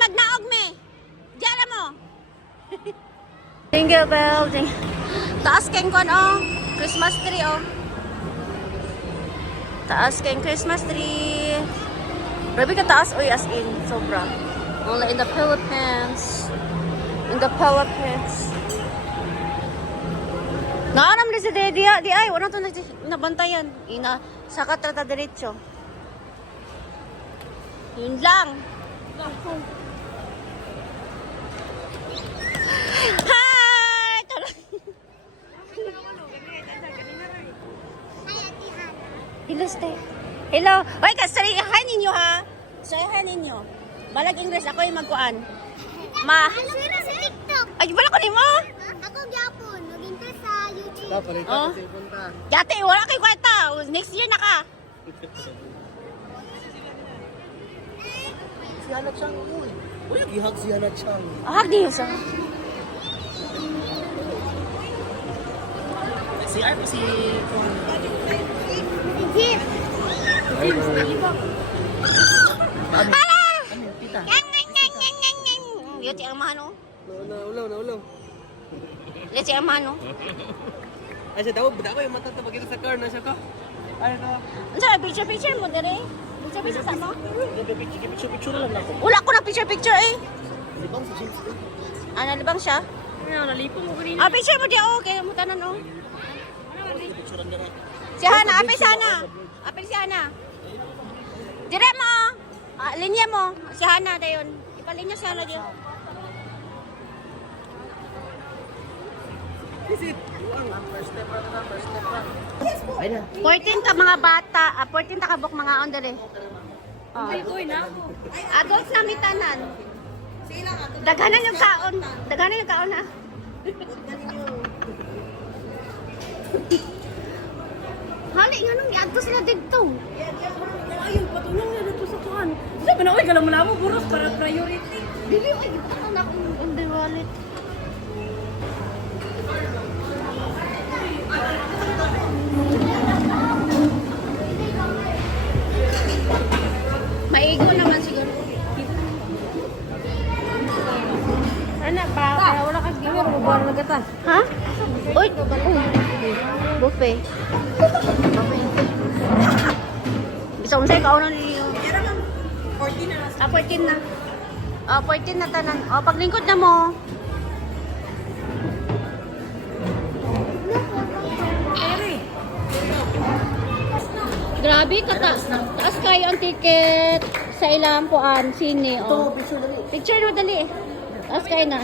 Magnaog me. Diyan mo. Jingle bell. Taas keng kon oh. Christmas tree oh. Taas keng Christmas tree. Grabe ka taas oy as in sobra. Only in the Philippines. In the Philippines. Naanam ni si Daddy di ay wala to nabantayan. Ina sakat ta diretso. Yun lang. Hi! Hello, stay. Hello. Oy, kasari, hi ninyo ha. Say hi ninyo. Balag English, ako yung magkuan. Alam mo sa TikTok. Ay, wala ko ni mo. Ako gyapon, nag-interest sa YouTube. Oh. Dati, wala kayo kwenta. Next year na ka. Si Hana Chang, uy. Uy, gihag si Hana Chang. Ah, di yun sa. Si Arp, si... Jeep. Hala! Ano, tita? Yang. Yun si Amahan oh. Naulaw. Yun si Amahan oh. Ay, siya daw, buda ko yung mata tapos sa car na siya ko. Ay, ito. Ano sa picture mo dere? Picture sa mo? Picture lang ako. Wala ko na picture eh. Libang si James. Ano libang siya? Nalipong mo kanina. Ah, picture mo di oh. Kaya mo tanan oh. Picture lang Si Hana, apil si Hana. Apil si Hana. Dire mo. Ah, linya mo. Si Hana dayon. Ipalinya si Hana diyo. Visit. First step lang. Ay na. 14 ka mga bata. 14 ta kabok mga on dere. Oh. Adults na mitanan. Daghanan yung kaon. Daghanan yung kaon ha. Hali nga nung iadto sila dito. Ayun, patulong na dito sa kuhan. Sabi na, uy, galang mo na mo, buros para priority. Dili ay ano na akong on the wallet. Maigo naman siguro. Ano pa? Kaya wala kasi Kami, rubuhan na kita. ha? Uy, buffet. Bisa unsay kaunon niyo? 14 na. 14 na. 14 na tanan. Paglingkod na mo. Grabe ka taas kayo ang ticket sa ilang kuan sine oh. Picture lang. Picture mo dali. Taas kayo na.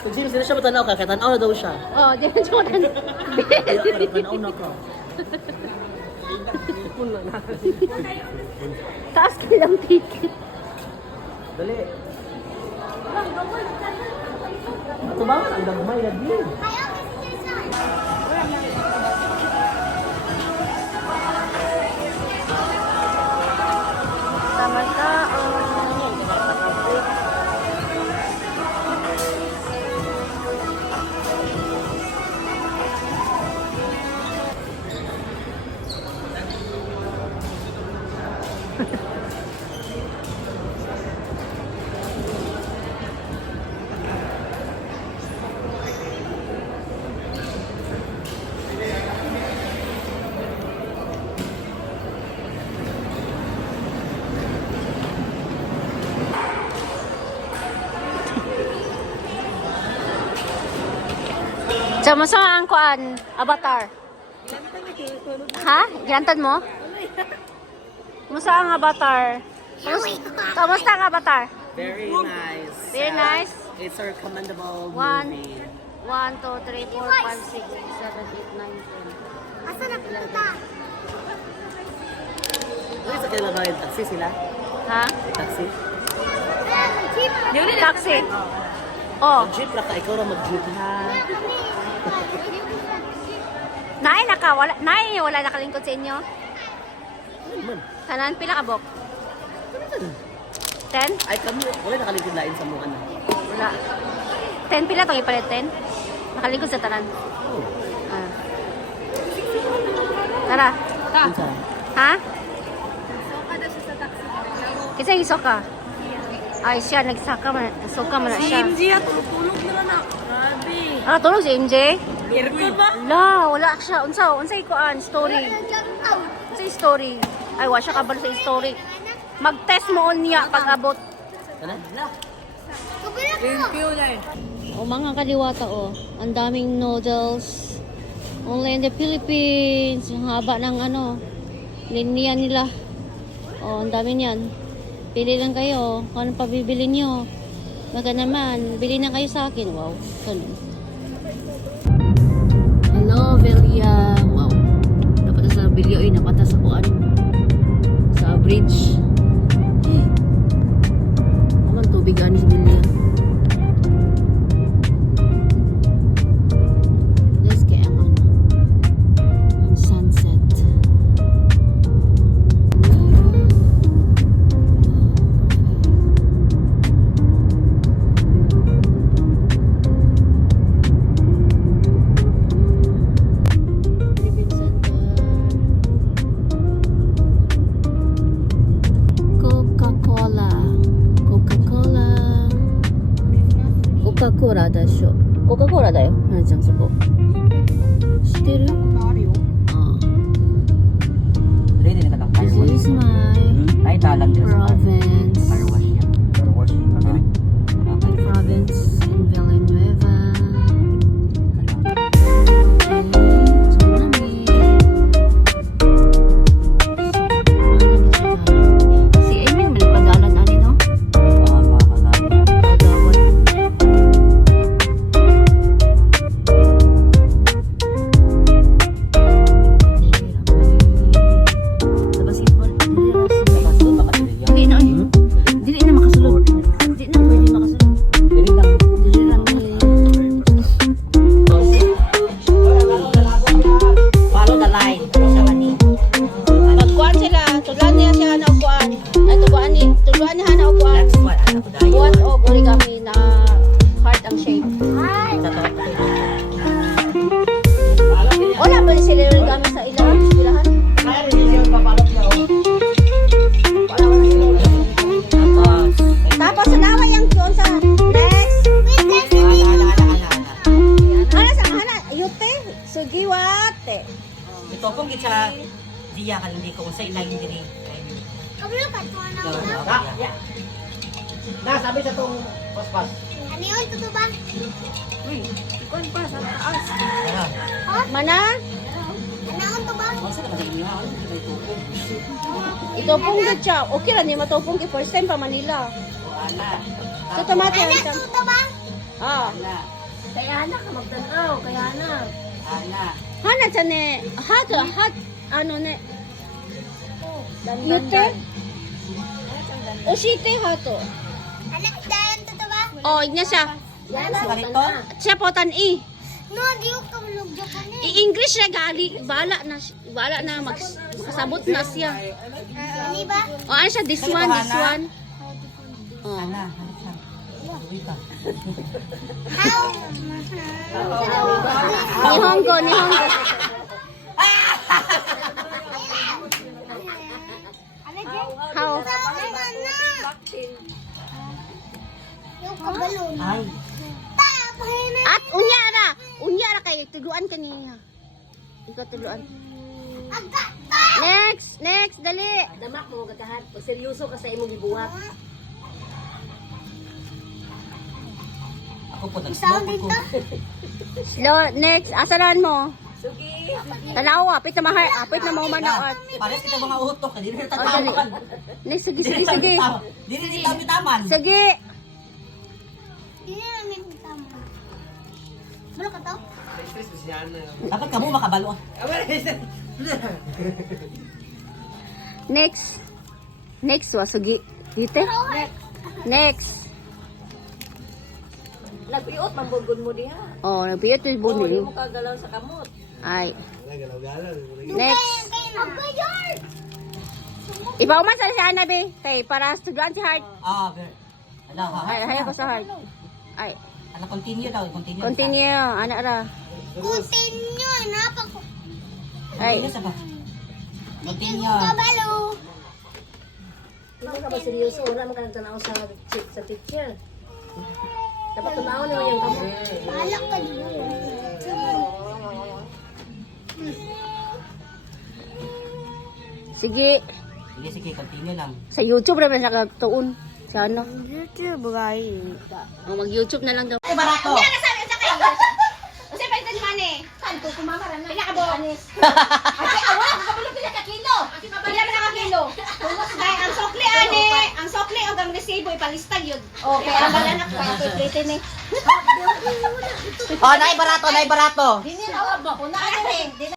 Pag James, sila siya matanaw ka, katanaw na daw siya. Oh, di mo tan. Kaya ka katanaw na ka. Taas kayo ang ticket. Dali. Ito ba? Ang dagmay na din. Ayaw kasi siya. Tama ka. So, masa ang kuan? Avatar. Ha? Ginantad mo? Musta ang avatar? Kamusta ang avatar? Very nice. Very nice. It's a recommendable One. movie. 1, 2, 3, 4, 5, 6, 7, 8, 9, 10. Asa na pupunta? Uy, sa kailan ba yung taxi sila? Ha? Taxi? Jeep. Taxi. Oh, Mag-jeep lang ka, ikaw na mag-jeep ha. naay na ka. Wala nakalingkod sa inyo. Man, Kanan, pila ka bok? 10? ay kami, wala nakalipid lain sa mga anak. Wala. 10 pila itong ipalit 10? Nakalingkod sa tanan. Oh, Ah. Tara. minsan. Ha? Soka na siya sa taxi. Kisa iso ka? Ay, siya, nagsaka man, suka man na Si siya. MJ tulog na na. Grabe. Ah, tulog si MJ? Aircon ba? Wala siya. Unsay kuan story. Sa story. Ay, wa siya kabalo sa story. Mag-test mo niya pag abot. Thank you, Nay. O mga kaliwata ang daming noodles. Only in the Philippines. Ang haba ng linya nila. Ang dami niyan. Pili lang kayo kung anong pabibili nyo. Baga naman, bili na kayo sa akin. Wow, ganun. Hello, Velia. Wow. Napata sa Velia, napata sa kuan. Sa bridge. Naman tubig ani sa Velia. Let's get on sunset. Coca-Cola だしょ。Coca-Cola だよ。はなちゃんそこ。知ってる？あるよ。ああ。 Ready na ka ng This is my Ay, talang dyan sa province. car wash yan. Car wash. Province in Villanueva. Si Emil may padalan ani no? Agawad. Sa basketball. Dili na ani. Dili na makasulod. Dili na pwede makasulod. Dili lang Follow the line. Sa kani. Pagkuhan sila, tudlan niya siya na uguan. Ay, tudlan niya na uguan. Next one. Ano ko dahil? Buhat o origami na heart ang shape. Sa to. Wala ba sila origami sa ilang eskwelahan? Tapos, sanawa yung doon sa next. Hana sa hana, yute, sugiwate. Ito pong kita diya ka hindi ko sa ilalim diri. Kabalo ka ito na Na, sabi sa tong paspas. Ano yun? Totoo ba? Ikon pa sa taas. Mana? Ano yun? Totoo ba? Masa ka naging Ito pong gatsa. Okay lang, di matupong ki first time pa Manila. Ana. So, tomate Ano? yan. Totoo ba? Ah. Ana. Kaya na ka magtanaw. Kaya na. Ana. Hana sa ne, hot, ne. Yute? O site hato. Ano? Dahil totoo ba? O, igna siya. Sa ganito? Siya po tan-i. No, di ko kabalog dyan ka I-English na gali. Bala na makasabot na siya. Ano ba? O, ano siya? This one, this one. O. Ana. Uy ka. Nihongo. Ano dyan? How? Tama na! Yung kabalon. Ay. Tapay na! At unya ra kay tuluan kaniya. Ikaw tuluan. Agata! Next, dali. Damak mo katahat. Pag seryoso ka sa imong gibuhat. Ako po Sound nag-smoke ko. dito? Slow, next, asalan mo. Sugi. Tanawa, apit na mo manood. Pares kita mga utok. Hindi na O, dali. tataman. Next, sige. Hindi na taman. Sige. Hindi namin tama. Balo ka to? Dapat ka mo makabalo. Next, sige. Dite. Next. Nagpiot, mambugod mo diha. Oh, nabiyot yung Oo, di buni. mo kagalaw sa kamot. Ay. Next! Next. Agayar! Ibaw man sa siya na, be. Kay, para studyuan si Heart. Ah, very. Ala, ha. Ay, haya ko sa Heart. Ay, Ala, continue daw. Continue. continue. Anak ra. Continue! Napak ko. Ay, Continue sa ba? Continue. Kabalo. Hindi ka ba seryoso? Wala mo ka nagtanaw sa teacher. Dapat tumaon mo yung kamo. Balak ka din. Sige. Sige, continue lang. Sa YouTube naman siya katuon. Sa ano? YouTube, guys. O, mag-YouTube na lang daw. Ay, barato! Kasi pa ito naman eh. Saan ko kumamara na? Pinakabo. Kasi awan, nakabulog pila ka kilo. Pila na ka kilo. Kaya ang sokli ane, ang sokli o ang resibo ipalistag yun. Okay, ang balanak pa ako iplitin eh. Oh, naibarato, naibarato. Dini na awag ba ko na ano eh.